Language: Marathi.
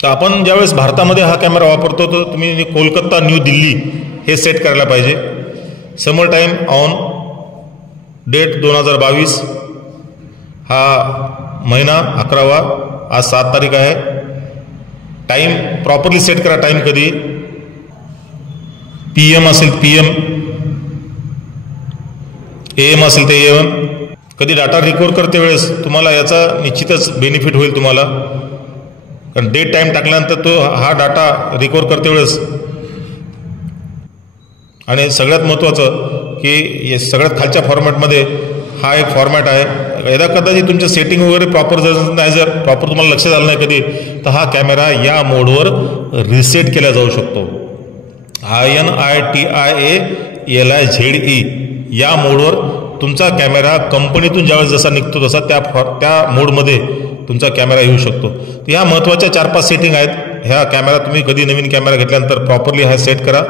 तर आपण ज्यावेळेस भारतामध्ये हा कॅमेरा वापरतो तर तुम्ही कोलकाता न्यू दिल्ली हे सेट करायला पाहिजे. समर टाईम ऑन, डेट 2022, हा महिना 11वा, आज 7 तारीख आहे. टाईम प्रॉपरली सेट करा. टाईम कधी PM असेल PM, AM असेल तर AM. कधी डाटा रिकॉर्ड करते वेळेस तुम्हाला याचा निश्चितच बेनिफिट होईल तुम्हाला, कारण डेट टाईम टाकल्यानंतर तो हा डाटा रिकॉर्ड करते वेळेस. आणि सगळ्यात महत्त्वाचं की सगळ्यात खालच्या फॉर्मॅटमध्ये हा एक फॉर्मॅट आहे. यदा कदाचित तुमचं सेटिंग वगैरे प्रॉपर जर प्रॉपर तुम्हाला लक्ष झालं नाही कधी, तर हा कॅमेरा या मोडवर रिसेट केला जाऊ शकतो. INITIALIZE या मोडवर तुमचा कॅमेरा कंपनीतून ज्यावेळेस जसा निघतो तसा त्या मोडमध्ये तुमचा कॅमेरा येऊ शकतो. तर ह्या महत्त्वाच्या 4-5 सेटिंग आहेत. ह्या कॅमेरा तुम्ही कधी नवीन कॅमेरा घेतल्यानंतर प्रॉपरली हा सेट करा.